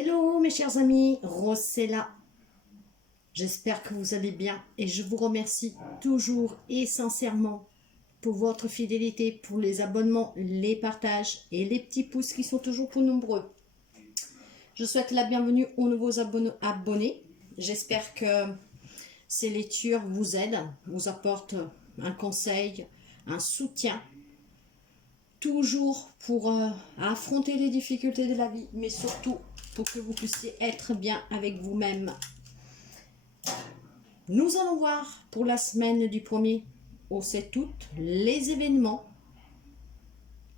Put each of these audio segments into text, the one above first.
Hello mes chers amis, Rossella. J'espère que vous allez bien et je vous remercie toujours et sincèrement pour votre fidélité, pour les abonnements, les partages et les petits pouces qui sont toujours plus nombreux. Je souhaite la bienvenue aux nouveaux abonnés. J'espère que ces lectures vous aident, vous apportent un conseil, un soutien, toujours pour affronter les difficultés de la vie, mais surtout pour que vous puissiez être bien avec vous-même. Nous allons voir pour la semaine du 1er au 7 août les événements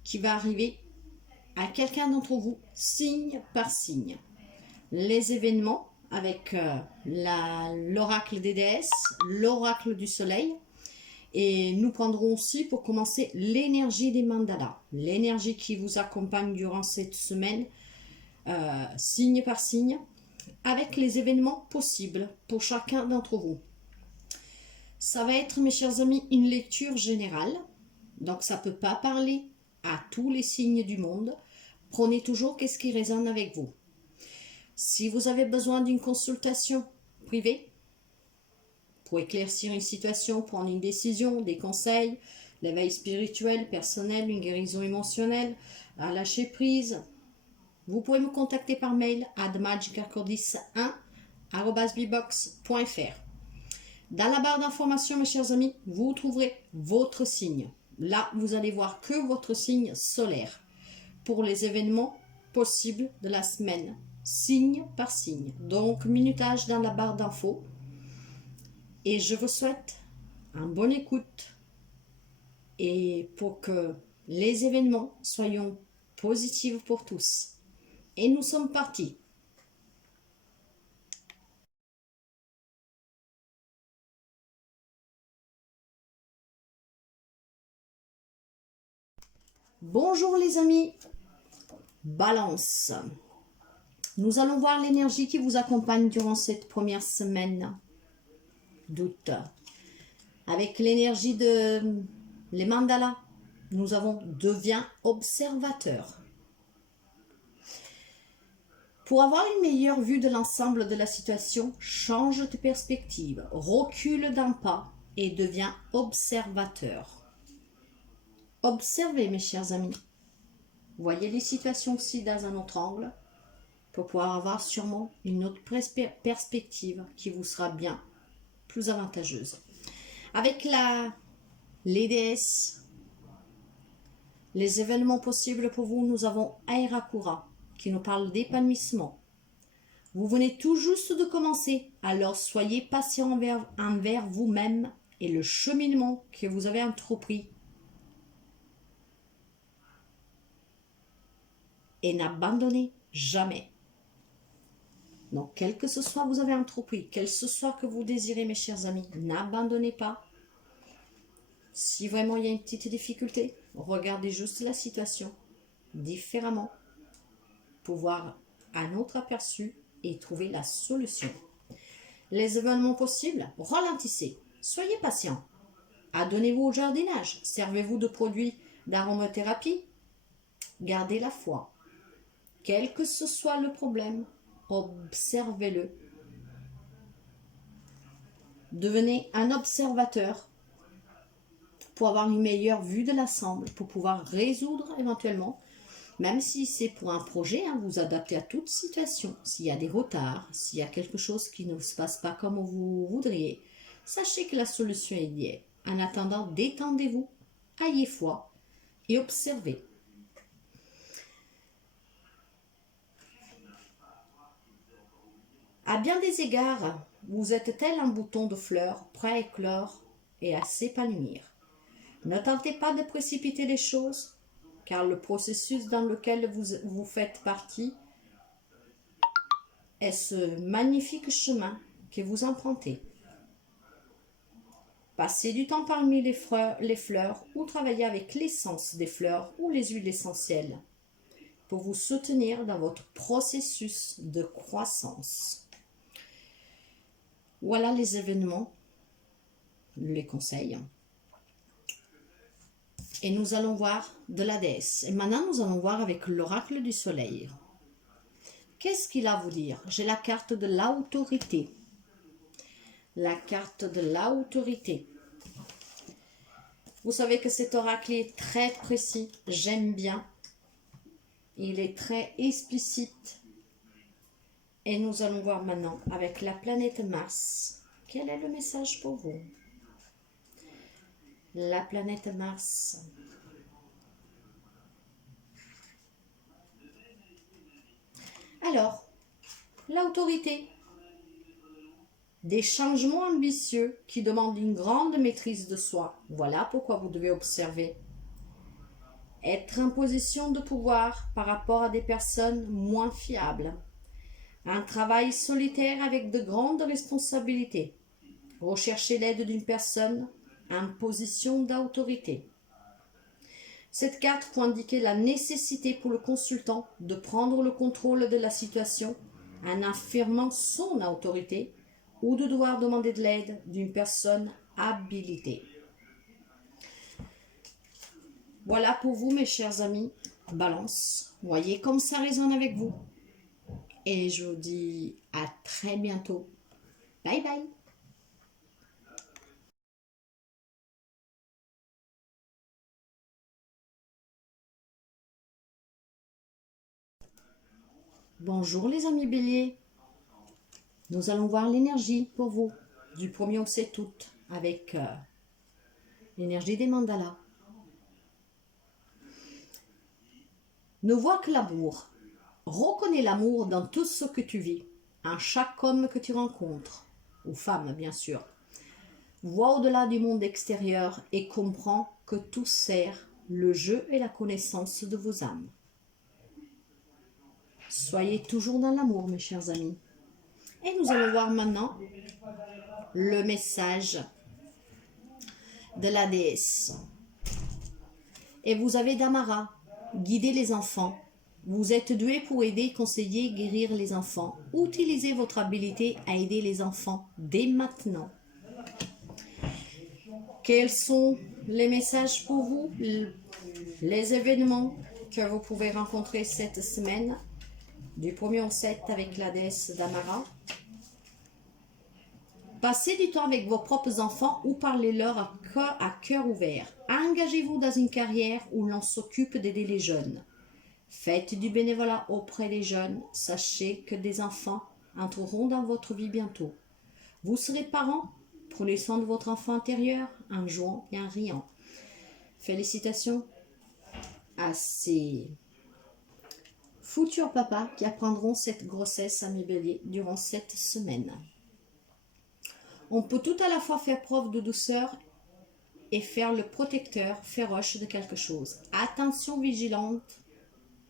qui vont arriver à quelqu'un d'entre vous, signe par signe. Les événements avec l'oracle des déesses, l'oracle du soleil. Et nous prendrons aussi pour commencer l'énergie des mandalas, l'énergie qui vous accompagne durant cette semaine, signe par signe, avec les événements possibles pour chacun d'entre vous. Ça va être, mes chers amis, une lecture générale, donc ça ne peut pas parler à tous les signes du monde. Prenez toujours qu'est-ce qui résonne avec vous. Si vous avez besoin d'une consultation privée, pour éclaircir une situation, prendre une décision, des conseils, l'éveil spirituel, personnel, une guérison émotionnelle, à lâcher prise, vous pouvez me contacter par mail à themagicalcordis1@bbox.fr. Dans la barre d'informations, mes chers amis, vous trouverez votre signe. Là, vous allez voir que votre signe solaire pour les événements possibles de la semaine, signe par signe. Donc, minutage dans la barre d'infos. Et je vous souhaite une bonne écoute et pour que les événements soient positifs pour tous. Et nous sommes partis. Bonjour les amis, Balance. Nous allons voir l'énergie qui vous accompagne durant cette première semaine d'août. Avec l'énergie de les mandalas, nous avons deviens observateur. Pour avoir une meilleure vue de l'ensemble de la situation, change de perspective, recule d'un pas et deviens observateur. Observez mes chers amis. Voyez les situations aussi dans un autre angle pour pouvoir avoir sûrement une autre perspective qui vous sera bien plus avantageuse. Avec les déesses, les événements possibles pour vous, nous avons Airakura qui nous parle d'épanouissement. Vous venez tout juste de commencer, alors soyez patient envers vous-même et le cheminement que vous avez entrepris. Et n'abandonnez jamais. Donc, quel que ce soit vous avez entrepris, quel que ce soit que vous désirez, mes chers amis, n'abandonnez pas. Si vraiment il y a une petite difficulté, regardez juste la situation différemment pour voir un autre aperçu et trouver la solution. Les événements possibles, ralentissez, soyez patient. Adonnez-vous au jardinage, servez-vous de produits d'aromathérapie, gardez la foi. Quel que ce soit le problème, observez-le. Devenez un observateur pour avoir une meilleure vue de l'ensemble, pour pouvoir résoudre éventuellement, même si c'est pour un projet, vous adaptez à toute situation. S'il y a des retards, s'il y a quelque chose qui ne se passe pas comme vous voudriez, sachez que la solution y est. En attendant, détendez-vous, ayez foi et observez. À bien des égards, vous êtes tel un bouton de fleurs prêt à éclore et à s'épanouir. Ne tentez pas de précipiter les choses, car le processus dans lequel vous faites partie est ce magnifique chemin que vous empruntez. Passez du temps parmi les fleurs ou travaillez avec l'essence des fleurs ou les huiles essentielles pour vous soutenir dans votre processus de croissance. Voilà les événements, les conseils. Et nous allons voir de la déesse. Et maintenant, nous allons voir avec l'oracle du soleil. Qu'est-ce qu'il a à vous dire? J'ai la carte de l'autorité. La carte de l'autorité. Vous savez que cet oracle est très précis. J'aime bien. Il est très explicite. Et nous allons voir maintenant avec la planète Mars. Quel est le message pour vous? La planète Mars. Alors, l'autorité. Des changements ambitieux qui demandent une grande maîtrise de soi. Voilà pourquoi vous devez observer. Être en position de pouvoir par rapport à des personnes moins fiables. Un travail solitaire avec de grandes responsabilités. Rechercher l'aide d'une personne en position d'autorité. Cette carte peut indiquer la nécessité pour le consultant de prendre le contrôle de la situation en affirmant son autorité ou de devoir demander de l'aide d'une personne habilitée. Voilà pour vous mes chers amis, Balance. Voyez comme ça résonne avec vous. Et je vous dis à très bientôt. Bye bye. Bonjour les amis béliers. Nous allons voir l'énergie pour vous du 1er au 7 août avec l'énergie des mandalas. Ne vois que l'amour. Reconnais l'amour dans tout ce que tu vis, en chaque homme que tu rencontres, ou femme bien sûr. Vois au-delà du monde extérieur et comprends que tout sert le jeu et la connaissance de vos âmes. Soyez toujours dans l'amour mes chers amis. Et nous allons voir maintenant le message de la déesse. Et vous avez Damara, guider les enfants. Vous êtes doué pour aider, conseiller, guérir les enfants. Utilisez votre habilité à aider les enfants dès maintenant. Quels sont les messages pour vous? Les événements que vous pouvez rencontrer cette semaine, du 1er au 7 avec la déesse Damara. Passez du temps avec vos propres enfants ou parlez-leur à cœur ouvert. Engagez-vous dans une carrière où l'on s'occupe d'aider les jeunes. Faites du bénévolat auprès des jeunes. Sachez que des enfants entreront dans votre vie bientôt. Vous serez parents. Prenez soin de votre enfant intérieur en jouant et en riant. Félicitations à ces futurs papas qui apprendront cette grossesse à mes béliers durant cette semaine. On peut tout à la fois faire preuve de douceur et faire le protecteur féroce de quelque chose. Attention vigilante.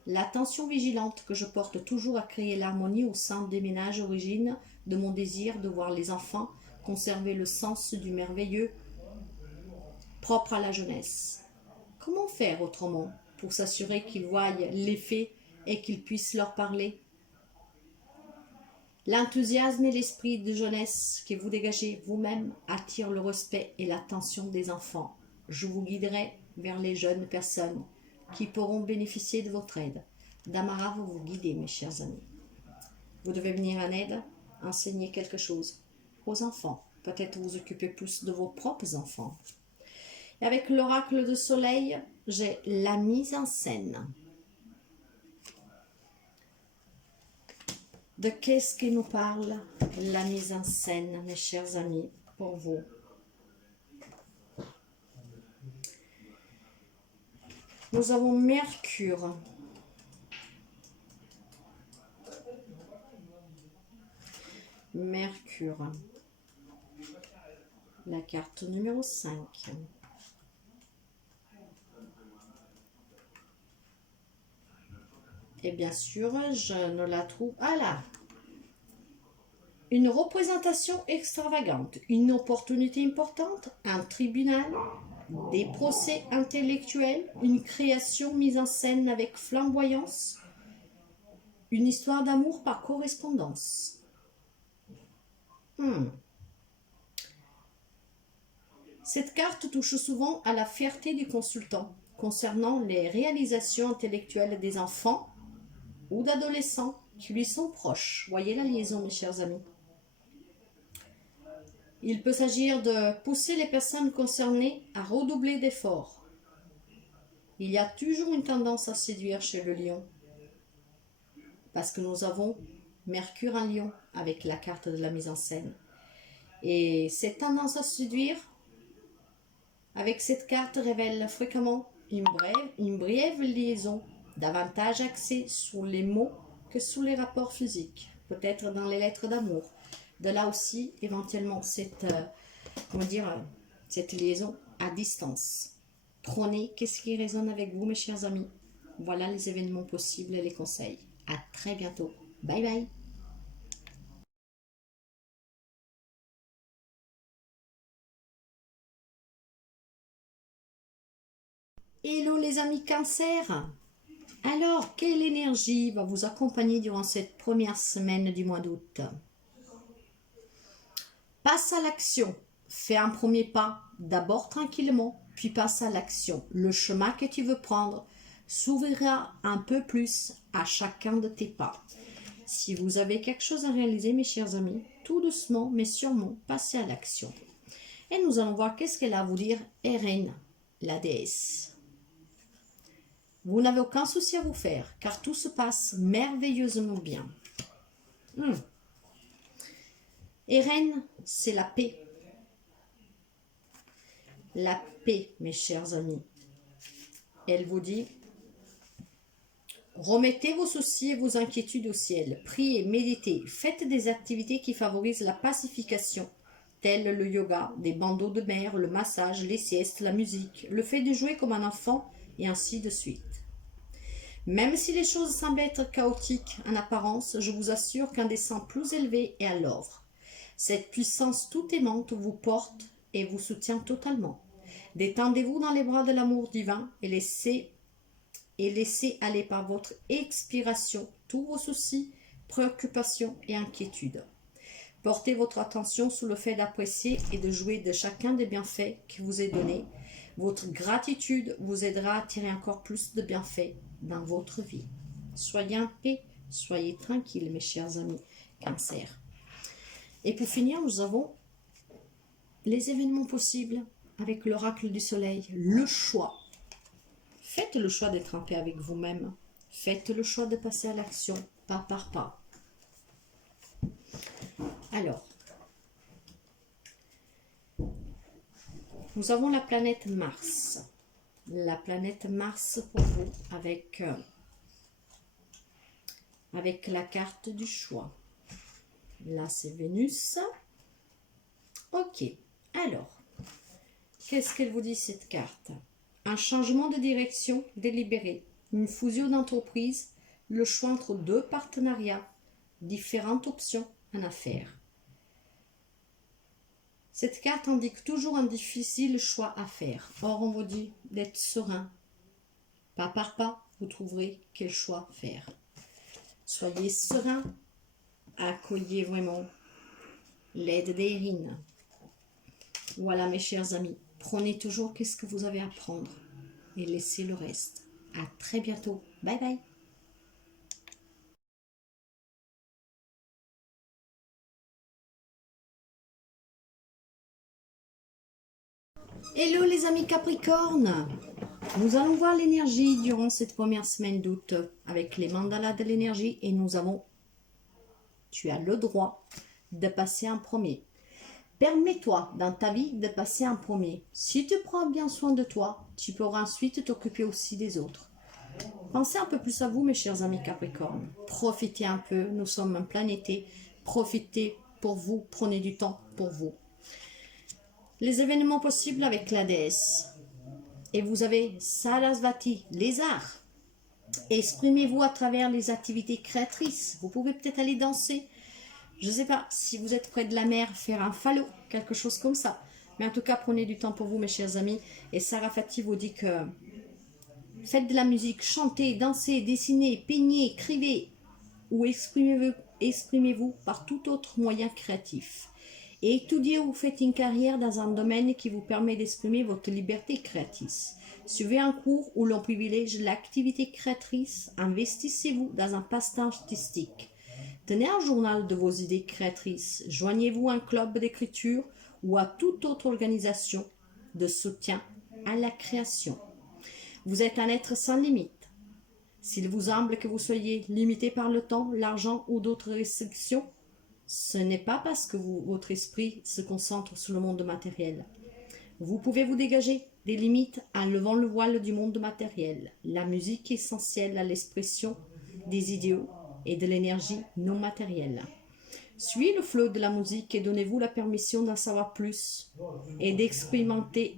L'attention vigilante que je porte toujours à créer l'harmonie au sein des ménages origine de mon désir de voir les enfants conserver le sens du merveilleux propre à la jeunesse. Comment faire autrement pour s'assurer qu'ils voient l'effet et qu'ils puissent leur parler? L'enthousiasme et l'esprit de jeunesse que vous dégagez vous-même attirent le respect et l'attention des enfants. Je vous guiderai vers les jeunes personnes qui pourront bénéficier de votre aide. Damara va vous guider, mes chers amis. Vous devez venir en aide, enseigner quelque chose aux enfants. Peut-être vous occuper plus de vos propres enfants. Et avec l'oracle de soleil, j'ai la mise en scène. De qu'est-ce qui nous parle la mise en scène, mes chers amis, pour vous? Nous avons Mercure. Mercure. La carte numéro 5. Et bien sûr, je ne la trouve... Ah là! Une représentation extravagante, une opportunité importante, un tribunal, des procès intellectuels, une création mise en scène avec flamboyance, une histoire d'amour par correspondance. Cette carte touche souvent à la fierté du consultant concernant les réalisations intellectuelles des enfants ou d'adolescents qui lui sont proches. Voyez la liaison, mes chers amis. Il peut s'agir de pousser les personnes concernées à redoubler d'efforts. Il y a toujours une tendance à séduire chez le lion. Parce que nous avons Mercure en lion avec la carte de la mise en scène. Et cette tendance à séduire, avec cette carte, révèle fréquemment une brève liaison, davantage axée sur les mots que sur les rapports physiques, peut-être dans les lettres d'amour. De là aussi, éventuellement, cette liaison à distance. Prenez qu'est-ce qui résonne avec vous, mes chers amis. Voilà les événements possibles et les conseils. À très bientôt. Bye bye. Hello les amis Cancer. Alors, quelle énergie va vous accompagner durant cette première semaine du mois d'août? Passe à l'action. Fais un premier pas, d'abord tranquillement, puis passe à l'action. Le chemin que tu veux prendre s'ouvrira un peu plus à chacun de tes pas. Si vous avez quelque chose à réaliser, mes chers amis, tout doucement, mais sûrement, passez à l'action. Et nous allons voir qu'est-ce qu'elle a à vous dire, Eren, la déesse. Vous n'avez aucun souci à vous faire, car tout se passe merveilleusement bien. Eren, c'est la paix. La paix, mes chers amis. Elle vous dit, remettez vos soucis et vos inquiétudes au ciel. Priez, méditez, faites des activités qui favorisent la pacification, telles le yoga, des bandeaux de mer, le massage, les siestes, la musique, le fait de jouer comme un enfant, et ainsi de suite. Même si les choses semblent être chaotiques en apparence, je vous assure qu'un dessein plus élevé est à l'œuvre. Cette puissance tout aimante vous porte et vous soutient totalement. Détendez-vous dans les bras de l'amour divin et laissez aller par votre expiration tous vos soucis, préoccupations et inquiétudes. Portez votre attention sur le fait d'apprécier et de jouir de chacun des bienfaits qui vous est donné. Votre gratitude vous aidera à attirer encore plus de bienfaits dans votre vie. Soyez en paix, soyez tranquilles, mes chers amis Cancer. Et pour finir, nous avons les événements possibles avec l'oracle du soleil, le choix. Faites le choix d'être en paix avec vous-même. Faites le choix de passer à l'action, pas par pas. Alors, nous avons la planète Mars. La planète Mars pour vous avec la carte du choix. Là, c'est Vénus. Ok, alors, qu'est-ce qu'elle vous dit cette carte? Un changement de direction délibéré, une fusion d'entreprises, le choix entre deux partenariats, différentes options en affaires. Cette carte indique toujours un difficile choix à faire. Or, on vous dit d'être serein. Pas par pas, vous trouverez quel choix faire. Soyez serein. Accueillez vraiment l'aide d'Erin. Voilà, mes chers amis. Prenez toujours qu'est-ce que vous avez à prendre et laissez le reste. À très bientôt. Bye bye. Hello les amis Capricorne. Nous allons voir l'énergie durant cette première semaine d'août avec les mandalas de l'énergie et nous avons, tu as le droit de passer en premier. Permets-toi dans ta vie de passer en premier. Si tu prends bien soin de toi, tu pourras ensuite t'occuper aussi des autres. Pensez un peu plus à vous, mes chers amis Capricorne. Profitez un peu, nous sommes un plein été. Profitez pour vous, prenez du temps pour vous. Les événements possibles avec la déesse. Et vous avez Sarasvati, les arts. Exprimez-vous à travers les activités créatrices. Vous pouvez peut-être aller danser. Je ne sais pas, si vous êtes près de la mer, faire un falot, quelque chose comme ça. Mais en tout cas, prenez du temps pour vous, mes chers amis. Et Sarasvati vous dit que faites de la musique, chantez, dansez, dessinez, peignez, écrivez ou exprimez-vous par tout autre moyen créatif. Et étudiez ou faites une carrière dans un domaine qui vous permet d'exprimer votre liberté créatrice. Suivez un cours où l'on privilège l'activité créatrice. Investissez-vous dans un passe-temps artistique. Tenez un journal de vos idées créatrices. Joignez-vous à un club d'écriture ou à toute autre organisation de soutien à la création. Vous êtes un être sans limite. S'il vous semble que vous soyez limité par le temps, l'argent ou d'autres restrictions, ce n'est pas parce que votre esprit se concentre sur le monde matériel. Vous pouvez vous dégager des limites en levant le voile du monde matériel. La musique est essentielle à l'expression des idéaux et de l'énergie non matérielle. Suivez le flot de la musique et donnez-vous la permission d'en savoir plus et d'expérimenter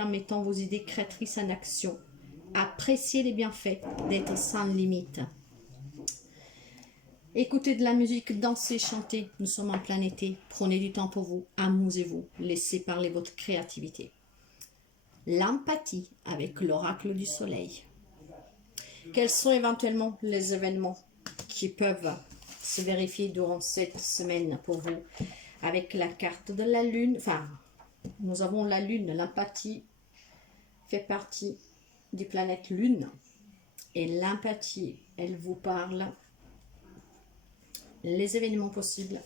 en mettant vos idées créatrices en action. Appréciez les bienfaits d'être sans limite. Écoutez de la musique, dansez, chantez. Nous sommes en plein été. Prenez du temps pour vous. Amusez-vous. Laissez parler votre créativité. L'empathie avec l'oracle du soleil. Quels sont éventuellement les événements qui peuvent se vérifier durant cette semaine pour vous? Avec la carte de la lune. Enfin, nous avons la lune. L'empathie fait partie du planète lune. Et l'empathie, elle vous parle les événements possibles.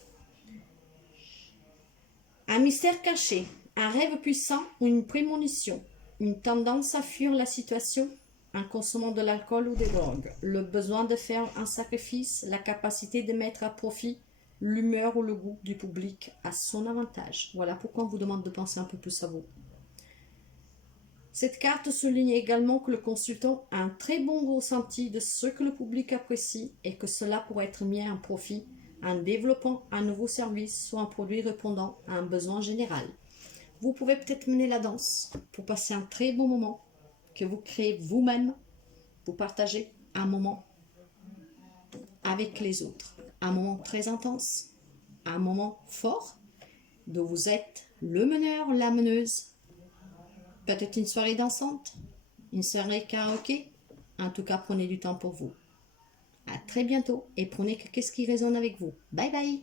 Un mystère caché, un rêve puissant ou une prémonition, une tendance à fuir la situation en consommant de l'alcool ou des drogues, le besoin de faire un sacrifice, la capacité de mettre à profit l'humeur ou le goût du public à son avantage. Voilà pourquoi on vous demande de penser un peu plus à vous. Cette carte souligne également que le consultant a un très bon ressenti de ce que le public apprécie et que cela pourrait être mis en profit en développant un nouveau service ou un produit répondant à un besoin général. Vous pouvez peut-être mener la danse pour passer un très bon moment que vous créez vous-même. Vous partagez un moment avec les autres, un moment très intense, un moment fort dont vous êtes le meneur, la meneuse. Peut-être une soirée dansante, une soirée karaoké. En tout cas, prenez du temps pour vous. À très bientôt et prenez qu'est-ce qui résonne avec vous. Bye bye.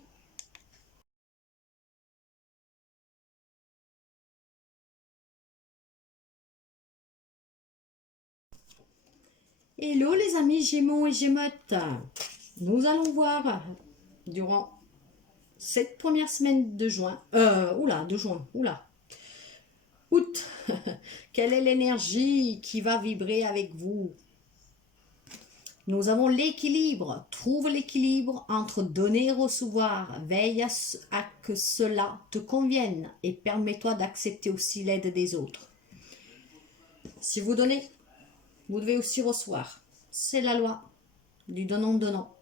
Hello les amis Gémeaux et Gémeutes. Nous allons voir durant cette première semaine de juin. Août. Quelle est l'énergie qui va vibrer avec vous? Nous avons l'équilibre. Trouve l'équilibre entre donner et recevoir. Veille à que cela te convienne et permets-toi d'accepter aussi l'aide des autres. Si vous donnez, vous devez aussi recevoir. C'est la loi du donnant-donnant.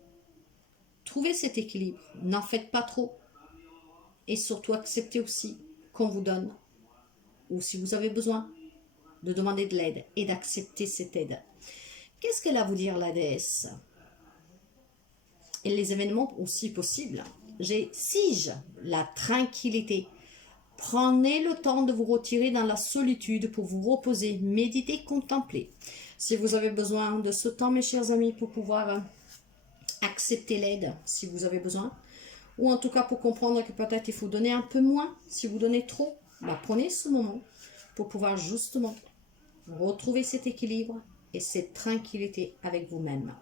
Trouvez cet équilibre. N'en faites pas trop. Et surtout, acceptez aussi qu'on vous donne. Ou si vous avez besoin, de demander de l'aide et d'accepter cette aide. Qu'est-ce qu'elle a à vous dire, la déesse? Et les événements aussi possibles. J'ai Sige, la tranquillité. Prenez le temps de vous retirer dans la solitude pour vous reposer, méditer, contempler. Si vous avez besoin de ce temps, mes chers amis, pour pouvoir accepter l'aide, si vous avez besoin, ou en tout cas pour comprendre que peut-être il faut donner un peu moins. Si vous donnez trop, prenez ce moment pour pouvoir justement retrouver cet équilibre et cette tranquillité avec vous-même.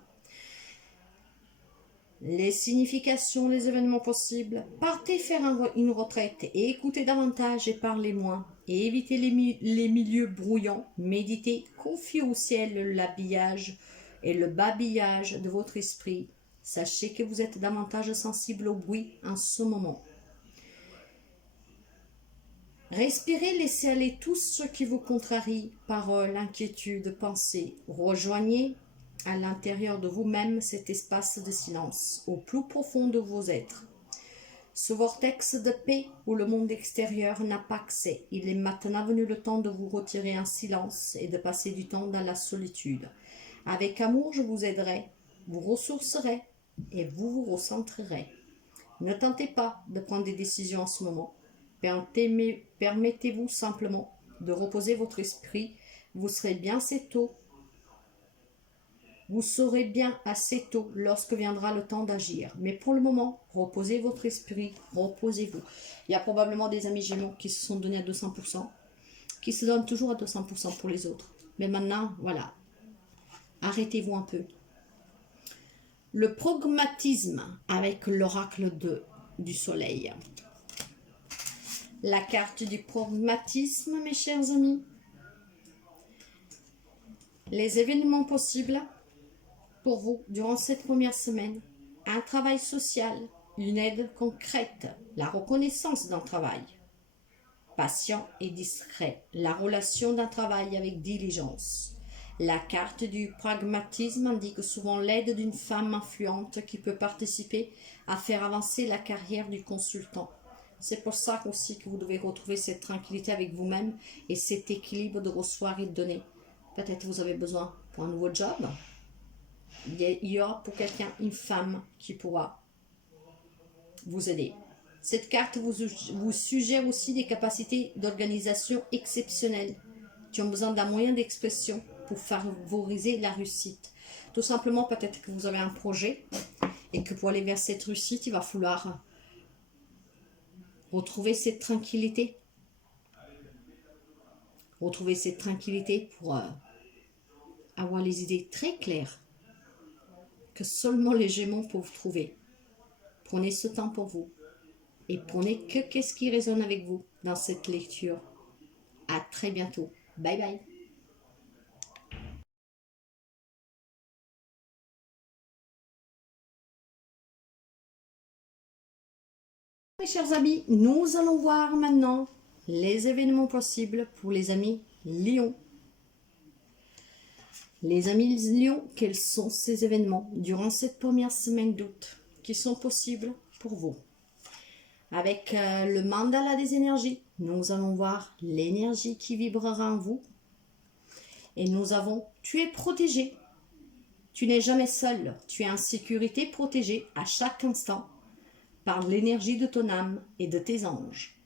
Les significations, les événements possibles. Partez faire une retraite et écoutez davantage et parlez moins. Et évitez les milieux brouillants. Méditez, confiez au ciel l'habillage et le babillage de votre esprit. Sachez que vous êtes davantage sensible au bruit en ce moment. Respirez, laissez aller tout ce qui vous contrarie, paroles, inquiétudes, pensées. Rejoignez à l'intérieur de vous-même cet espace de silence, au plus profond de vos êtres. Ce vortex de paix où le monde extérieur n'a pas accès. Il est maintenant venu le temps de vous retirer en silence et de passer du temps dans la solitude. Avec amour, je vous aiderai, vous ressourcerez et vous vous recentrerez. Ne tentez pas de prendre des décisions en ce moment. Permettez-vous simplement de reposer votre esprit. Vous serez bien assez tôt. Vous saurez bien assez tôt lorsque viendra le temps d'agir. Mais pour le moment, reposez votre esprit, reposez-vous. Il y a probablement des amis Gémeaux qui se sont donnés à 200%, qui se donnent toujours à 200% pour les autres. Mais maintenant, voilà, arrêtez-vous un peu. Le pragmatisme avec l'oracle du soleil. La carte du pragmatisme, mes chers amis. Les événements possibles pour vous durant cette première semaine. Un travail social, une aide concrète, la reconnaissance d'un travail. Patient et discret, la relation d'un travail avec diligence. La carte du pragmatisme indique souvent l'aide d'une femme influente qui peut participer à faire avancer la carrière du consultant. C'est pour ça aussi que vous devez retrouver cette tranquillité avec vous-même et cet équilibre de recevoir et de donner. Peut-être vous avez besoin pour un nouveau job. Il y aura pour quelqu'un une femme qui pourra vous aider. Cette carte vous suggère aussi des capacités d'organisation exceptionnelles qui ont besoin d'un moyen d'expression pour favoriser la réussite. Tout simplement, peut-être que vous avez un projet et que pour aller vers cette réussite, il va falloir retrouver cette tranquillité. Retrouver cette tranquillité pour avoir les idées très claires que seulement les Gémeaux peuvent trouver. Prenez ce temps pour vous et prenez qu'est-ce qui résonne avec vous dans cette lecture. À très bientôt. Bye bye. Mes chers amis, nous allons voir maintenant les événements possibles pour les amis Lion. Les amis Lion, quels sont ces événements durant cette première semaine d'août qui sont possibles pour vous? Avec le mandala des énergies, nous allons voir l'énergie qui vibrera en vous. Et nous avons, tu es protégé. Tu n'es jamais seul. Tu es en sécurité, protégé à chaque instant par l'énergie de ton âme et de tes anges.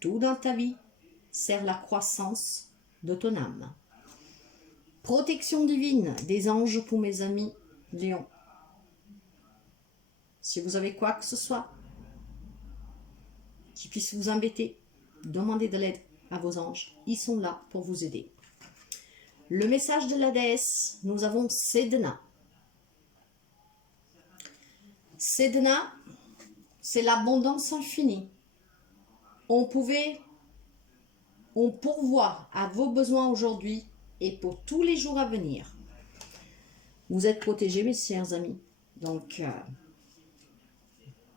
Tout dans ta vie sert la croissance de ton âme. Protection divine des anges pour mes amis Lions. Si vous avez quoi que ce soit qui puisse vous embêter, demandez de l'aide à vos anges. Ils sont là pour vous aider. Le message de la déesse, nous avons Sedna. Sedna, c'est l'abondance infinie. On pourvoit à vos besoins aujourd'hui et pour tous les jours à venir. Vous êtes protégés, mes chers amis. Donc,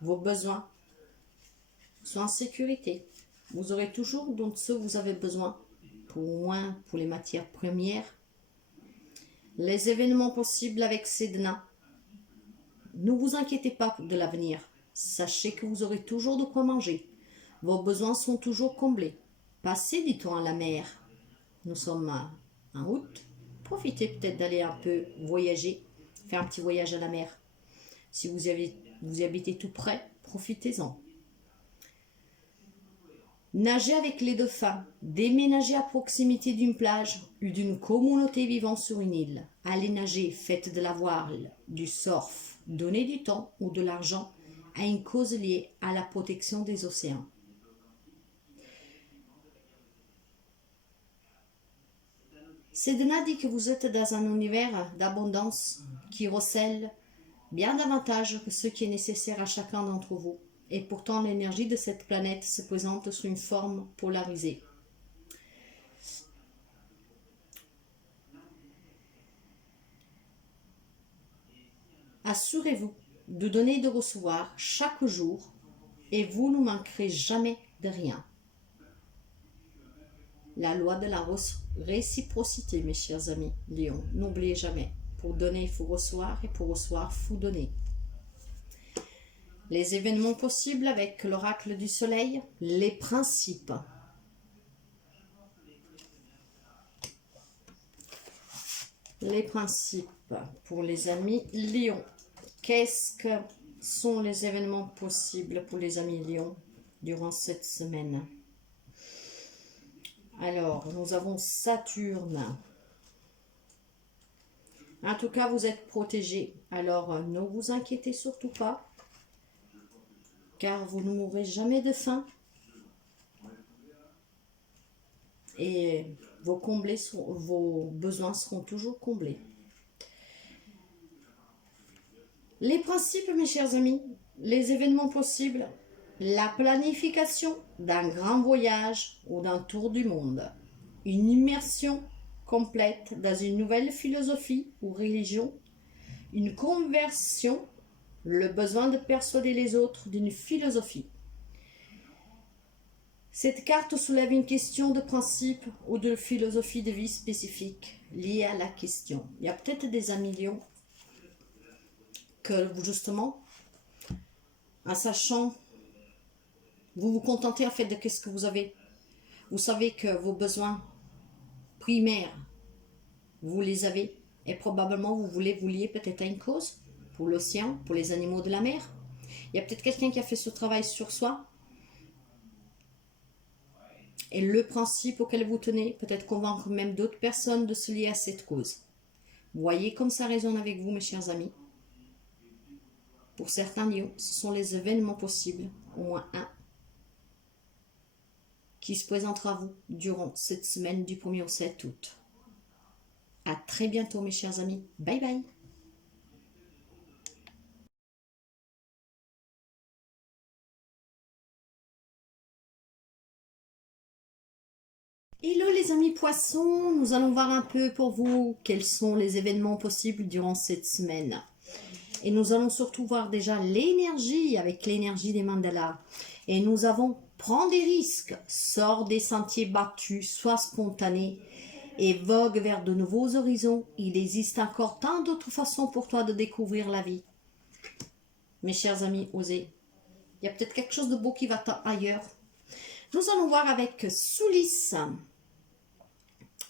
vos besoins sont en sécurité. Vous aurez toujours donc ce que vous avez besoin, pour au moins pour les matières premières. Les événements possibles avec Sedna. Ne vous inquiétez pas de l'avenir. Sachez que vous aurez toujours de quoi manger. Vos besoins sont toujours comblés. Passez du temps à la mer. Nous sommes en août. Profitez peut-être d'aller un peu voyager, faire un petit voyage à la mer. Si vous y habitez tout près, profitez-en. Nagez avec les dauphins, déménagez à proximité d'une plage ou d'une communauté vivant sur une île. Allez nager, faites de la voile, du surf, donnez du temps ou de l'argent à une cause liée à la protection des océans. Sedna dit que vous êtes dans un univers d'abondance qui recèle bien davantage que ce qui est nécessaire à chacun d'entre vous. Et pourtant, l'énergie de cette planète se présente sous une forme polarisée. Assurez-vous de donner et de recevoir chaque jour et vous ne manquerez jamais de rien. La loi de la réciprocité, mes chers amis Lion. N'oubliez jamais, pour donner, il faut recevoir et pour recevoir, il faut donner. Les événements possibles avec l'oracle du soleil, les principes. Les principes pour les amis Lion. Qu'est-ce que sont les événements possibles pour les amis Lion durant cette semaine? Alors, nous avons Saturne. En tout cas, vous êtes protégés. Alors, ne vous inquiétez surtout pas, car vous ne mourrez jamais de faim. Et vos besoins seront toujours comblés. Les principes, mes chers amis, les événements possibles, la planification d'un grand voyage ou d'un tour du monde, une immersion complète dans une nouvelle philosophie ou religion, une conversion, le besoin de persuader les autres d'une philosophie. Cette carte soulève une question de principe ou de philosophie de vie spécifique liée à la question. Il y a peut-être des millions que justement, en sachant, vous vous contentez en fait de ce que vous avez. Vous savez que vos besoins primaires, vous les avez et probablement vous voulez vous lier peut-être à une cause pour l'océan, pour les animaux de la mer. Il y a peut-être quelqu'un qui a fait ce travail sur soi. Et le principe auquel vous tenez, peut-être convaincre même d'autres personnes de se lier à cette cause. Vous voyez comme ça résonne avec vous, mes chers amis. Pour certains lions, ce sont les événements possibles, au moins un, qui se présentera à vous durant cette semaine du 1er au 7 août. À très bientôt, mes chers amis. Bye bye. Hello les amis poissons, nous allons voir un peu pour vous quels sont les événements possibles durant cette semaine. Et nous allons surtout voir déjà l'énergie avec l'énergie des mandalas. Et nous avons prends des risques, sors des sentiers battus, sois spontané et vogue vers de nouveaux horizons. Il existe encore tant d'autres façons pour toi de découvrir la vie. Mes chers amis, osez. Il y a peut-être quelque chose de beau qui va ailleurs. Nous allons voir avec Soulis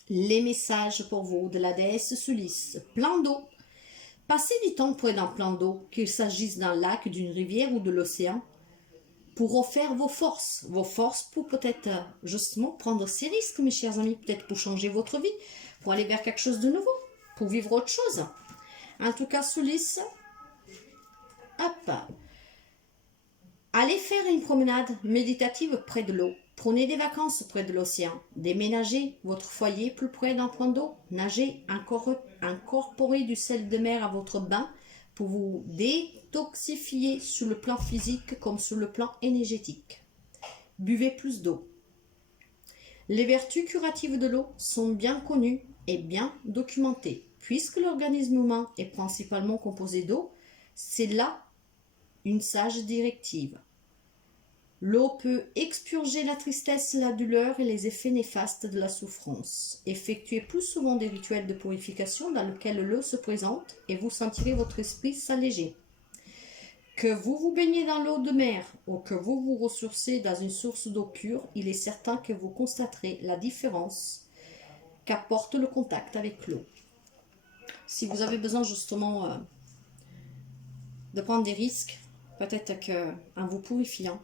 les messages pour vous de la déesse Soulis. Plan d'eau. Passez du temps près d'un plan d'eau, qu'il s'agisse d'un lac, d'une rivière ou de l'océan, pour refaire vos forces pour peut-être justement prendre ces risques, mes chers amis, peut-être pour changer votre vie, pour aller vers quelque chose de nouveau, pour vivre autre chose. En tout cas, Soulis, hop, allez faire une promenade méditative près de l'eau. Prenez des vacances près de l'océan. Déménagez votre foyer plus près d'un point d'eau. Nagez, incorporez du sel de mer à votre bain pour vous détoxifier sur le plan physique comme sur le plan énergétique. Buvez plus d'eau. Les vertus curatives de l'eau sont bien connues et bien documentées. Puisque l'organisme humain est principalement composé d'eau, c'est là une sage directive. L'eau peut expurger la tristesse, la douleur et les effets néfastes de la souffrance. Effectuez plus souvent des rituels de purification dans lesquels l'eau se présente et vous sentirez votre esprit s'alléger. Que vous vous baignez dans l'eau de mer ou que vous vous ressourcez dans une source d'eau pure, il est certain que vous constaterez la différence qu'apporte le contact avec l'eau. Si vous avez besoin justement de prendre des risques, peut-être qu'en vous purifiant,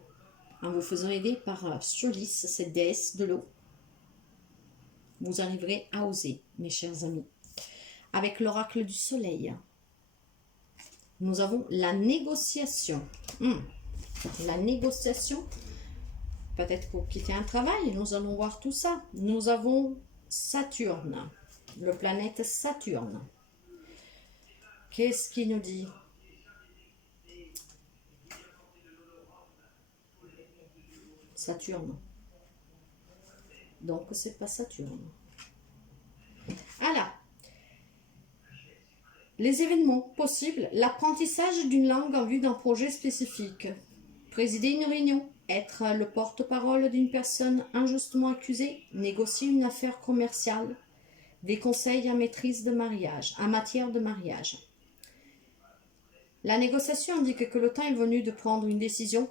en vous faisant aider par Soulis, cette déesse de l'eau, vous arriverez à oser, mes chers amis. Avec l'oracle du soleil, nous avons la négociation. La négociation, peut-être pour quitter un travail, nous allons voir tout ça. Nous avons Saturne, le planète Saturne. Qu'est-ce qu'il nous dit ? Saturne. Donc, c'est pas Saturne. Alors, les événements possibles, l'apprentissage d'une langue en vue d'un projet spécifique, présider une réunion, être le porte-parole d'une personne injustement accusée, négocier une affaire commerciale, des conseils en maîtrise de mariage, en matière de mariage. La négociation indique que le temps est venu de prendre une décision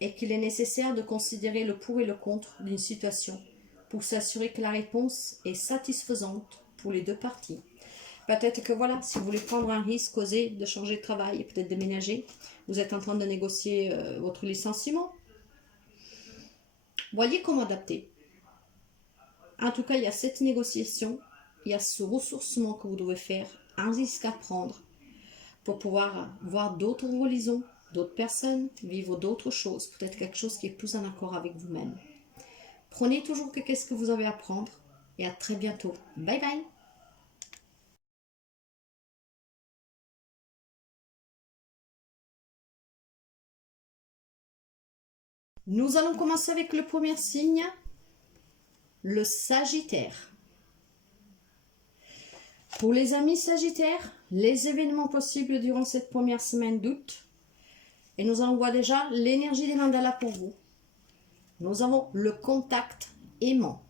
et qu'il est nécessaire de considérer le pour et le contre d'une situation pour s'assurer que la réponse est satisfaisante pour les deux parties. Peut-être que voilà, si vous voulez prendre un risque, oser de changer de travail et peut-être déménager, vous êtes en train de négocier votre licenciement. Voyez comment adapter. En tout cas, il y a cette négociation, il y a ce ressourcement que vous devez faire, un risque à prendre pour pouvoir voir d'autres horizons, d'autres personnes, vivre d'autres choses, peut-être quelque chose qui est plus en accord avec vous-même. Prenez toujours que qu'est-ce que vous avez à prendre et à très bientôt. Bye bye. Nous allons commencer avec le premier signe, le Sagittaire. Pour les amis Sagittaires, les événements possibles durant cette première semaine d'août. Et nous allons voir déjà l'énergie des mandalas pour vous. Nous avons le contact aimant.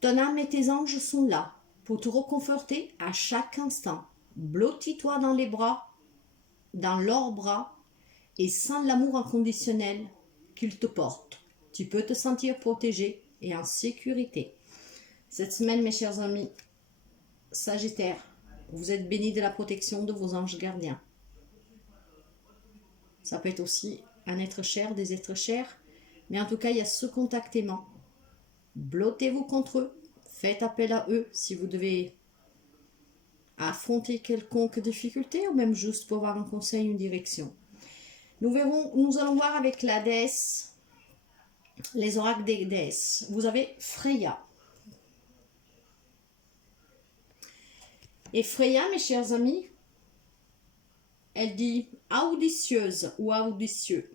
Ton âme et tes anges sont là pour te reconforter à chaque instant. Blottis-toi dans les bras, dans leurs bras, et sens l'amour inconditionnel qu'ils te portent. Tu peux te sentir protégé et en sécurité. Cette semaine, mes chers amis Sagittaires, vous êtes bénis de la protection de vos anges gardiens. Ça peut être aussi un être cher, des êtres chers, mais en tout cas, il y a ce contact aimant. Blottez-vous contre eux, faites appel à eux si vous devez affronter quelconque difficulté ou même juste pour avoir un conseil, une direction. Nous allons voir avec la déesse, les oracles des déesses. Vous avez Freya. Et Freya, mes chers amis, elle dit audacieuse ou audicieux.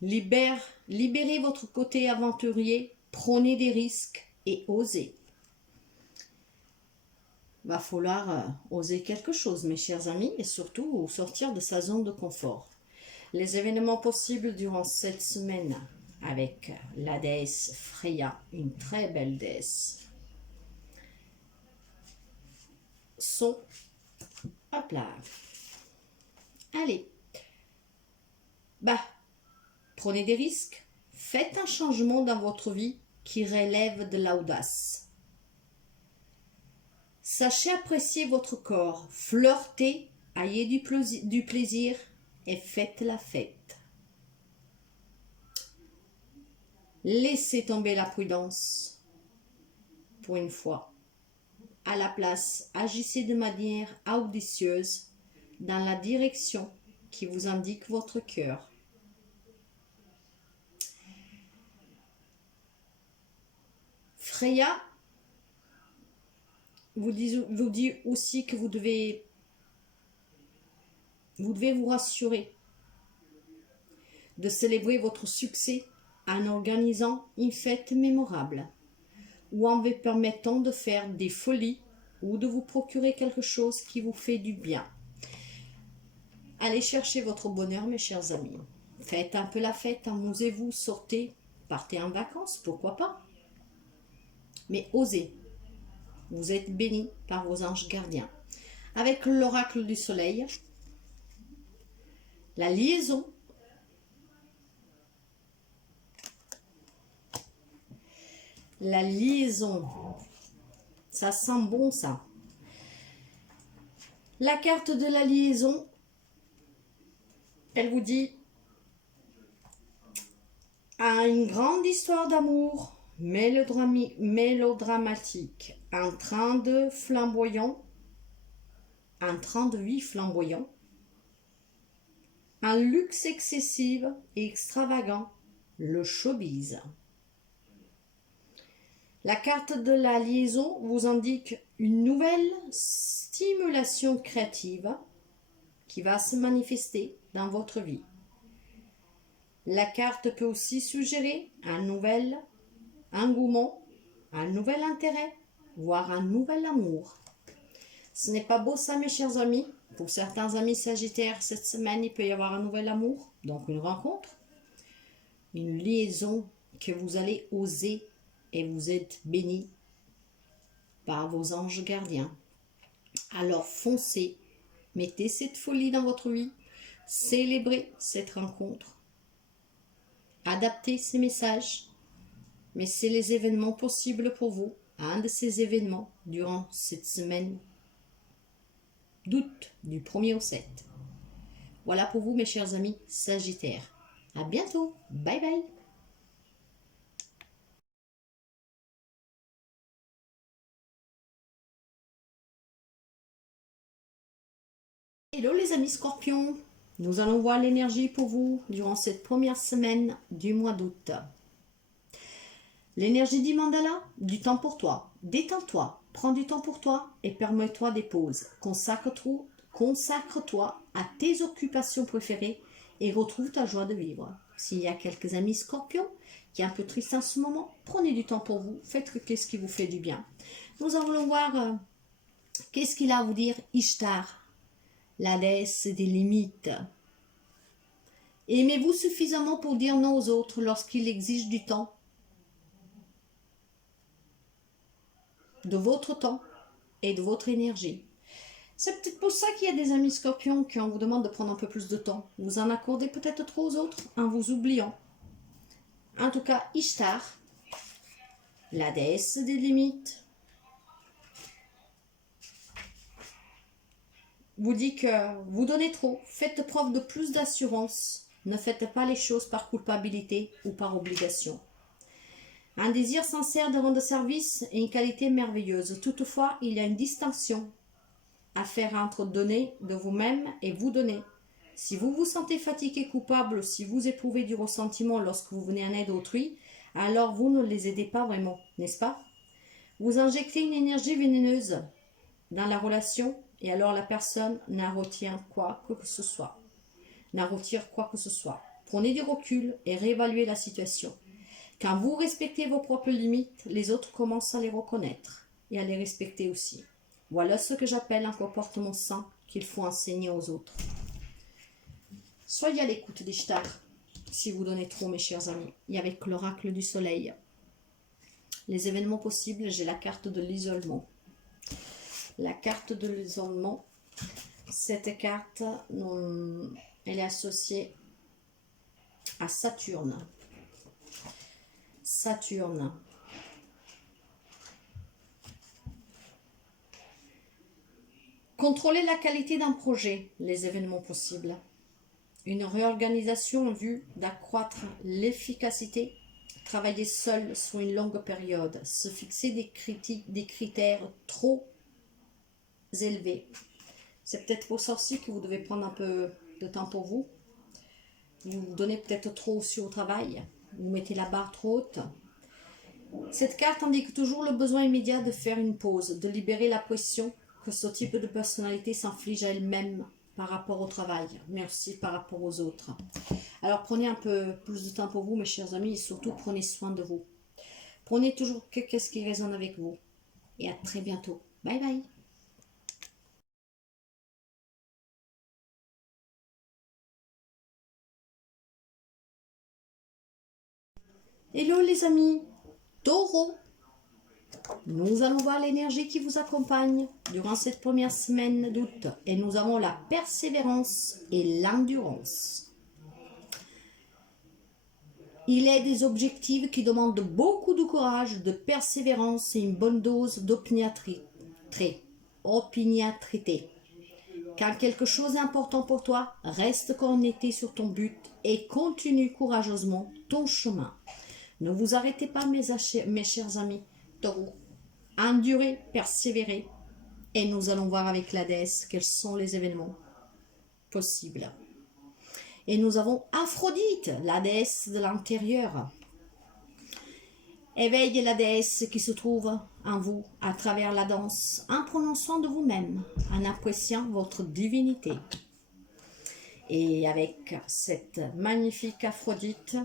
Libérez votre côté aventurier, prenez des risques et osez. Va falloir oser quelque chose, mes chers amis, et surtout sortir de sa zone de confort. Les événements possibles durant cette semaine avec la déesse Freya, une très belle déesse, sont... Hop là. Allez. Prenez des risques. Faites un changement dans votre vie qui relève de l'audace. Sachez apprécier votre corps. Flirtez, ayez du plaisir et faites la fête. Laissez tomber la prudence. Pour une fois. À la place, agissez de manière audacieuse dans la direction qui vous indique votre cœur. Freya vous dit aussi que vous devez vous rassurer de célébrer votre succès en organisant une fête mémorable ou en vous permettant de faire des folies ou de vous procurer quelque chose qui vous fait du bien. Allez chercher votre bonheur, mes chers amis. Faites un peu la fête, amusez-vous, sortez, partez en vacances, pourquoi pas. Mais osez. Vous êtes bénis par vos anges gardiens. Avec l'oracle du soleil, la liaison. La liaison. Ça sent bon, ça. La carte de la liaison, elle vous dit une grande histoire d'amour mélodramatique, un train de vie flamboyant, un luxe excessif et extravagant, le showbiz. La carte de la liaison vous indique une nouvelle stimulation créative qui va se manifester dans votre vie. La carte peut aussi suggérer un nouvel engouement, un nouvel intérêt, voire un nouvel amour. Ce n'est pas beau ça, mes chers amis. Pour certains amis sagittaires, cette semaine, il peut y avoir un nouvel amour, donc une rencontre, une liaison que vous allez oser. Et vous êtes bénis par vos anges gardiens. Alors foncez, mettez cette folie dans votre vie, célébrez cette rencontre, adaptez ces messages, mais c'est les événements possibles pour vous, un de ces événements durant cette semaine d'août, du 1er au 7. Voilà pour vous, mes chers amis Sagittaires. À bientôt, bye bye. Hello les amis Scorpions, nous allons voir l'énergie pour vous durant cette première semaine du mois d'août. L'énergie du mandala, du temps pour toi, détends-toi, prends du temps pour toi et permets-toi des pauses. Consacre-toi à tes occupations préférées et retrouve ta joie de vivre. S'il y a quelques amis scorpions qui est un peu triste en ce moment, prenez du temps pour vous, faites ce qui vous fait du bien. Nous allons voir qu'est-ce qu'il a à vous dire Ishtar, la déesse des limites. Aimez-vous suffisamment pour dire non aux autres lorsqu'ils exigent du temps, de votre temps et de votre énergie. C'est peut-être pour ça qu'il y a des amis scorpions qui on vous demande de prendre un peu plus de temps. Vous en accordez peut-être trop aux autres en vous oubliant. En tout cas, Ishtar, la déesse des limites, vous dit que vous donnez trop, faites preuve de plus d'assurance, ne faites pas les choses par culpabilité ou par obligation. Un désir sincère de rendre service est une qualité merveilleuse. Toutefois, il y a une distinction à faire entre donner de vous-même et vous donner. Si vous vous sentez fatigué, coupable, si vous éprouvez du ressentiment lorsque vous venez en aide autrui, alors vous ne les aidez pas vraiment, n'est-ce pas? Vous injectez une énergie vénéneuse dans la relation et alors la personne n'en retient quoi que ce soit. Prenez du recul et réévaluez la situation. Quand vous respectez vos propres limites, les autres commencent à les reconnaître et à les respecter aussi. Voilà ce que j'appelle un comportement sain qu'il faut enseigner aux autres. Soyez à l'écoute d'Ishtar si vous donnez trop, mes chers amis. Et avec l'oracle du soleil, les événements possibles, j'ai la carte de l'isolement. La carte de l'isolement, cette carte, elle est associée à Saturne. Saturne. Contrôler la qualité d'un projet, les événements possibles. Une réorganisation en vue d'accroître l'efficacité. Travailler seul sur une longue période. Se fixer des critères trop élevés. C'est peut-être pour ça aussi que vous devez prendre un peu de temps pour vous. Vous vous donnez peut-être trop aussi au travail. Vous mettez la barre trop haute. Cette carte indique toujours le besoin immédiat de faire une pause, de libérer la pression que ce type de personnalité s'inflige à elle-même par rapport au travail, mais aussi par rapport aux autres. Alors prenez un peu plus de temps pour vous, mes chers amis, et surtout prenez soin de vous. Prenez toujours qu'est-ce qui résonne avec vous. Et à très bientôt. Bye bye. Hello les amis, Taureau. Nous allons voir l'énergie qui vous accompagne durant cette première semaine d'août et nous avons la persévérance et l'endurance. Il est des objectifs qui demandent beaucoup de courage, de persévérance et une bonne dose d'opiniâtreté. Quand quelque chose est important pour toi, reste connecté sur ton but et continue courageusement ton chemin. Ne vous arrêtez pas, mes chers amis taureaux. Endurez, persévérez. Et nous allons voir avec la déesse quels sont les événements possibles. Et nous avons Aphrodite, la déesse de l'intérieur. Éveillez la déesse qui se trouve en vous à travers la danse, en prenant soin de vous-même, en appréciant votre divinité. Et avec cette magnifique Aphrodite,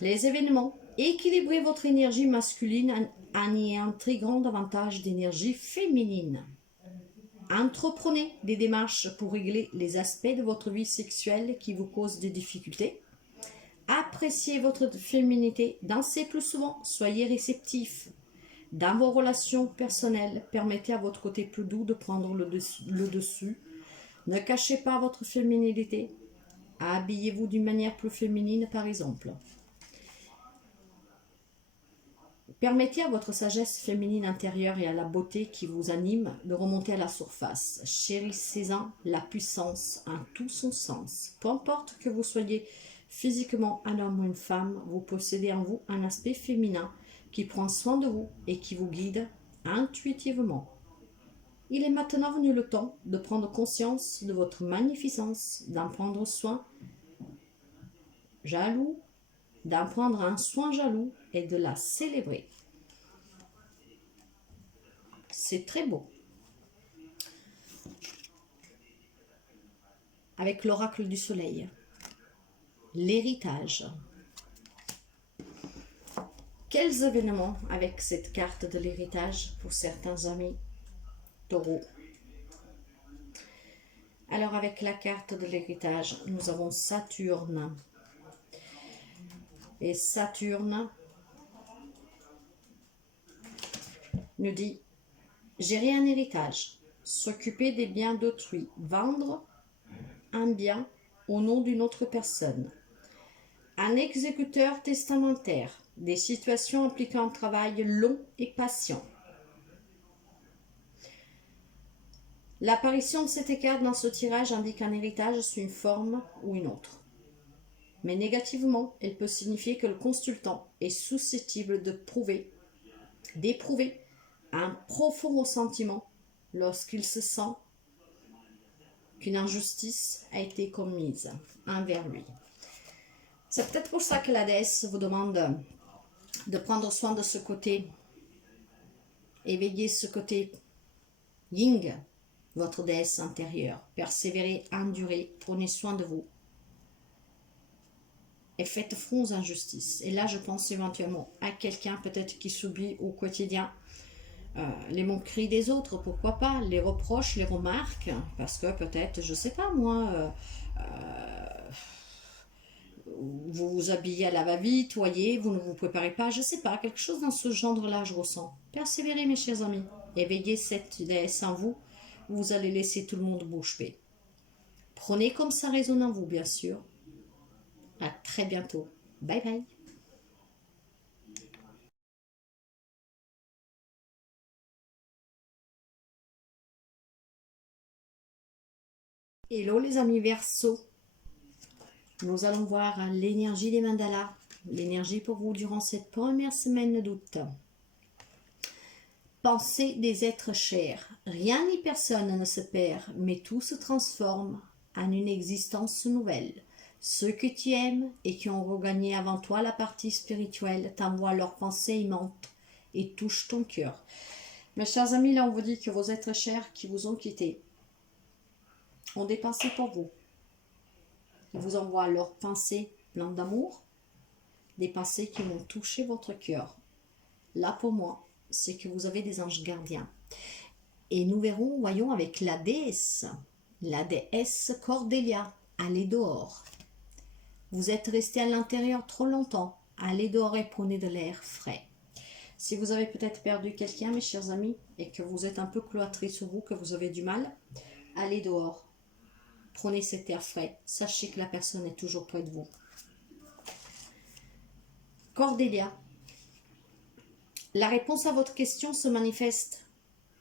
les événements, équilibrez votre énergie masculine en y intégrant davantage d'énergie féminine. Entreprenez des démarches pour régler les aspects de votre vie sexuelle qui vous causent des difficultés. Appréciez votre féminité, dansez plus souvent, soyez réceptifs. Dans vos relations personnelles, permettez à votre côté plus doux de prendre le dessus. Ne cachez pas votre féminité. Habillez-vous d'une manière plus féminine, par exemple. Permettez à votre sagesse féminine intérieure et à la beauté qui vous anime de remonter à la surface. Chérissez-en la puissance en tout son sens. Peu importe que vous soyez physiquement un homme ou une femme, vous possédez en vous un aspect féminin qui prend soin de vous et qui vous guide intuitivement. Il est maintenant venu le temps de prendre conscience de votre magnificence, d'en prendre soin jaloux, d'en prendre un soin jaloux et de la célébrer. C'est très beau. avec l'oracle du soleil. L'héritage. Quels événements avec cette carte de l'héritage pour certains amis taureaux? Alors avec la carte de l'héritage, nous avons Saturne. Et Saturne nous dit gérer un héritage, s'occuper des biens d'autrui, vendre un bien au nom d'une autre personne, un exécuteur testamentaire, des situations impliquant un travail long et patient. L'apparition de cette carte dans ce tirage indique un héritage sous une forme ou une autre. Mais négativement, elle peut signifier que le consultant est susceptible d'éprouver un profond ressentiment lorsqu'il se sent qu'une injustice a été commise envers lui. C'est peut-être pour ça que la déesse vous demande de prendre soin de ce côté, éveiller ce côté yin, votre déesse intérieure. Persévérez, endurez, prenez soin de vous. Et faites front aux injustices. Et là, je pense éventuellement à quelqu'un peut-être qui subit au quotidien les moqueries des autres, pourquoi pas, les reproches, les remarques, parce que peut-être, je sais pas moi, vous vous habillez à la va-vite, voyez, vous ne vous préparez pas, je sais pas, quelque chose dans ce genre-là, je ressens. Persévérez, mes chers amis, éveillez cette déesse en vous, vous allez laisser tout le monde bouche bée. Prenez comme ça résonne en vous, bien sûr. À très bientôt. Bye bye. Hello les amis Verseau. Nous allons voir l'énergie des mandalas, l'énergie pour vous durant cette première semaine d'août. Pensez des êtres chers. Rien ni personne ne se perd, mais tout se transforme en une existence nouvelle. Ceux que tu aimes et qui ont regagné avant toi la partie spirituelle t'envoient leurs pensées aimantes et touchent ton cœur. Mes chers amis, là on vous dit que vos êtres chers qui vous ont quittés ont des pensées pour vous. Ils vous envoient leurs pensées pleines d'amour, des pensées qui vont toucher votre cœur. Là pour moi, c'est que vous avez des anges gardiens. Et nous voyons avec la déesse Cordélia, allez dehors. Vous êtes resté à l'intérieur trop longtemps, allez dehors et prenez de l'air frais. Si vous avez peut-être perdu quelqu'un, mes chers amis, et que vous êtes un peu cloîtré sur vous, que vous avez du mal, allez dehors. Prenez cet air frais. Sachez que la personne est toujours près de vous. Cordélia. La réponse à votre question se manifeste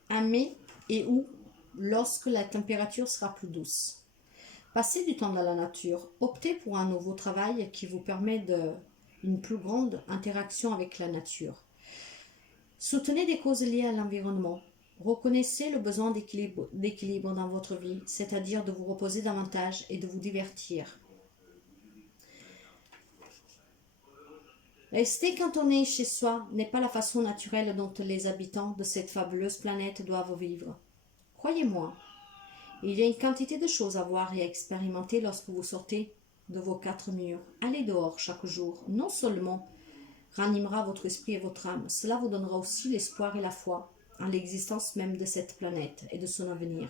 à mai et août lorsque la température sera plus douce. Passez du temps dans la nature. Optez pour un nouveau travail qui vous permet une plus grande interaction avec la nature. Soutenez des causes liées à l'environnement. Reconnaissez le besoin d'équilibre dans votre vie, c'est-à-dire de vous reposer davantage et de vous divertir. Rester cantonné chez soi n'est pas la façon naturelle dont les habitants de cette fabuleuse planète doivent vivre. Croyez-moi, il y a une quantité de choses à voir et à expérimenter lorsque vous sortez de vos quatre murs. Allez dehors chaque jour, non seulement ranimera votre esprit et votre âme, cela vous donnera aussi l'espoir et la foi en l'existence même de cette planète et de son avenir.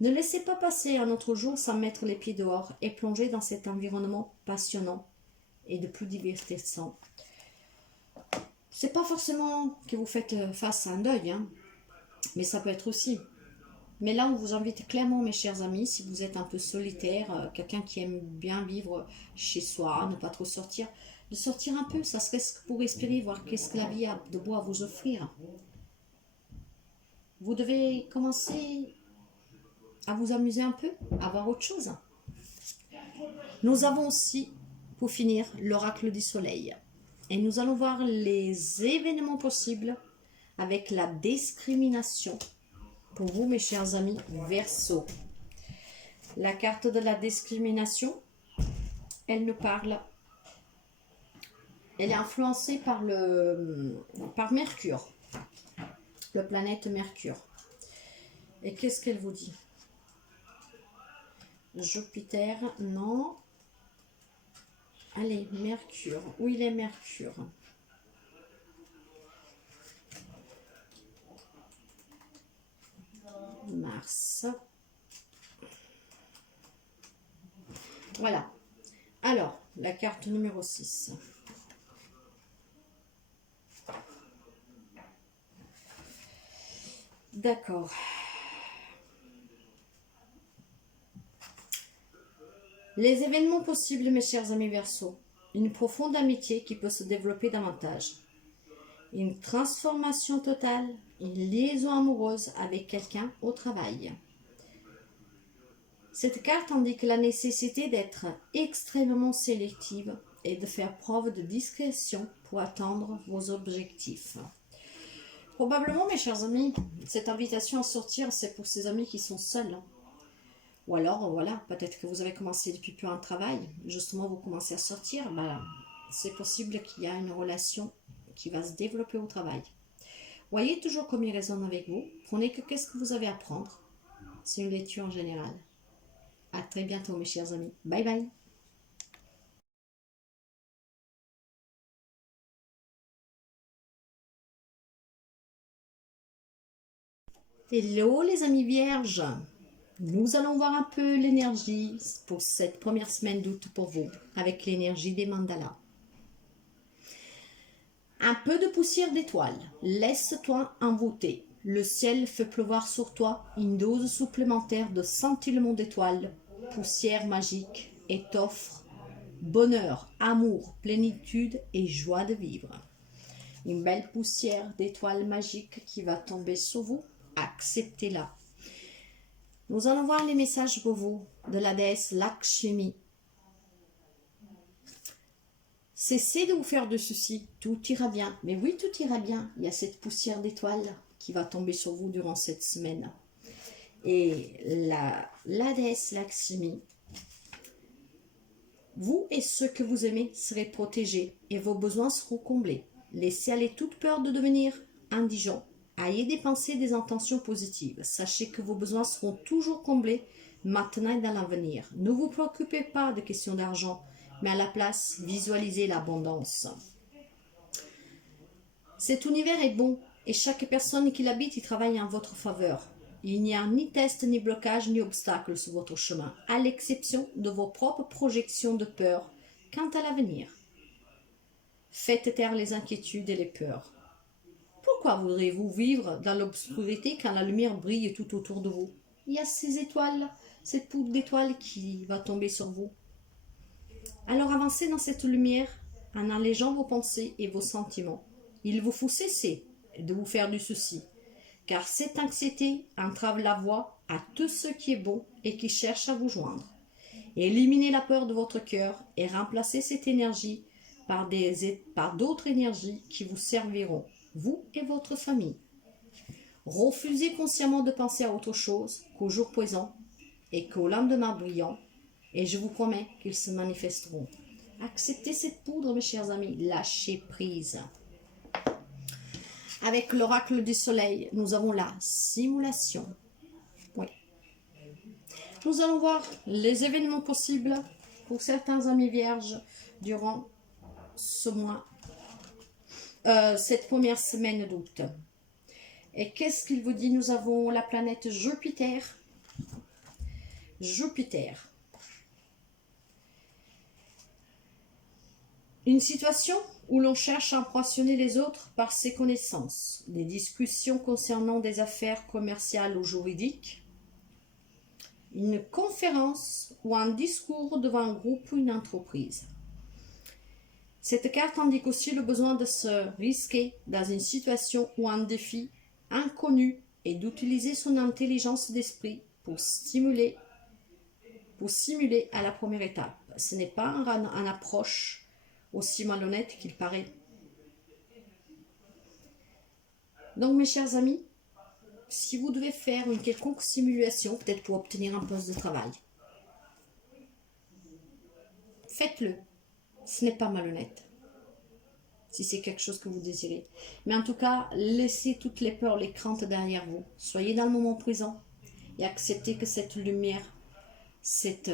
Ne laissez pas passer un autre jour sans mettre les pieds dehors et plonger dans cet environnement passionnant et de plus divertissant. C'est pas forcément que vous faites face à un deuil, mais ça peut être aussi. Mais là, on vous invite clairement, mes chers amis, si vous êtes un peu solitaire, quelqu'un qui aime bien vivre chez soi, ne pas trop sortir, de sortir un peu, ça serait pour respirer, voir qu'est-ce que la vie a de beau à vous offrir. Vous devez commencer à vous amuser un peu, à voir autre chose. Nous avons aussi, pour finir, l'oracle du soleil. Et nous allons voir les événements possibles avec la discrimination. Pour vous, mes chers amis, Verseau. La carte de la discrimination, elle nous parle. Elle est influencée par Mercure, la planète Mercure. Et qu'est-ce qu'elle vous dit? Jupiter, non. Allez, Mercure. Où il est Mercure? Mars. Voilà. Alors, la carte numéro 6. D'accord. Les événements possibles, mes chers amis Verseaux. Une profonde amitié qui peut se développer davantage. Une transformation totale, une liaison amoureuse avec quelqu'un au travail. Cette carte indique la nécessité d'être extrêmement sélective et de faire preuve de discrétion pour atteindre vos objectifs. Probablement, mes chers amis, cette invitation à sortir, c'est pour ces amis qui sont seuls. Ou alors, voilà, peut-être que vous avez commencé depuis peu un travail, justement vous commencez à sortir, c'est possible qu'il y a une relation qui va se développer au travail. Voyez toujours comme il résonne avec vous, prenez que qu'est-ce que vous avez à prendre. C'est une lecture en général. À très bientôt mes chers amis. Bye bye. Hello les amis vierges. Nous allons voir un peu l'énergie pour cette première semaine d'août pour vous, avec l'énergie des mandalas. Un peu de poussière d'étoiles, laisse-toi envoûter. Le ciel fait pleuvoir sur toi une dose supplémentaire de scintillement d'étoiles, poussière magique, et t'offre bonheur, amour, plénitude et joie de vivre. Une belle poussière d'étoiles magiques qui va tomber sur vous, acceptez-la. Nous allons voir les messages pour vous de la déesse Lakshmi. Cessez de vous faire de soucis, tout ira bien. Mais oui, tout ira bien. Il y a cette poussière d'étoiles qui va tomber sur vous durant cette semaine. Et la déesse Lakshmi, vous et ceux que vous aimez serez protégés et vos besoins seront comblés. Laissez aller toute peur de devenir indigent. Ayez des pensées et des intentions positives. Sachez que vos besoins seront toujours comblés maintenant et dans l'avenir. Ne vous préoccupez pas de questions d'argent, mais à la place, visualisez l'abondance. Cet univers est bon et chaque personne qui l'habite y travaille en votre faveur. Il n'y a ni test, ni blocage, ni obstacle sur votre chemin, à l'exception de vos propres projections de peur quant à l'avenir. Faites taire les inquiétudes et les peurs. Pourquoi voudriez-vous vivre dans l'obscurité quand la lumière brille tout autour de vous? Il y a ces étoiles, cette poudre d'étoiles qui va tomber sur vous. Alors avancez dans cette lumière en allégeant vos pensées et vos sentiments. Il vous faut cesser de vous faire du souci, car cette anxiété entrave la voie à tout ce qui est bon et qui cherche à vous joindre. Éliminez la peur de votre cœur et remplacez cette énergie par d'autres énergies qui vous serviront, vous et votre famille. Refusez consciemment de penser à autre chose qu'au jour présent et qu'au lendemain brillant, et je vous promets qu'ils se manifesteront. Acceptez cette poudre, mes chers amis, lâchez prise. Avec l'oracle du soleil, nous avons la simulation. Oui. Nous allons voir les événements possibles pour certains amis vierges durant ce mois, cette première semaine d'août. Et qu'est-ce qu'il vous dit? Nous avons la planète Jupiter. Jupiter. Une situation où l'on cherche à impressionner les autres par ses connaissances. Des discussions concernant des affaires commerciales ou juridiques. Une conférence ou un discours devant un groupe ou une entreprise. Cette carte indique aussi le besoin de se risquer dans une situation ou un défi inconnu et d'utiliser son intelligence d'esprit pour simuler à la première étape. Ce n'est pas une approche aussi malhonnête qu'il paraît. Donc mes chers amis, si vous devez faire une quelconque simulation, peut-être pour obtenir un poste de travail, faites-le. Ce n'est pas malhonnête, si c'est quelque chose que vous désirez. Mais en tout cas, laissez toutes les peurs, les craintes derrière vous. Soyez dans le moment présent et acceptez que cette lumière cette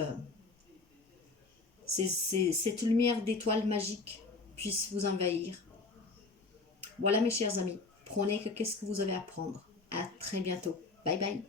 lumière d'étoile magique puisse vous envahir. Voilà mes chers amis, prenez qu'est-ce que vous avez à prendre. À très bientôt. Bye bye.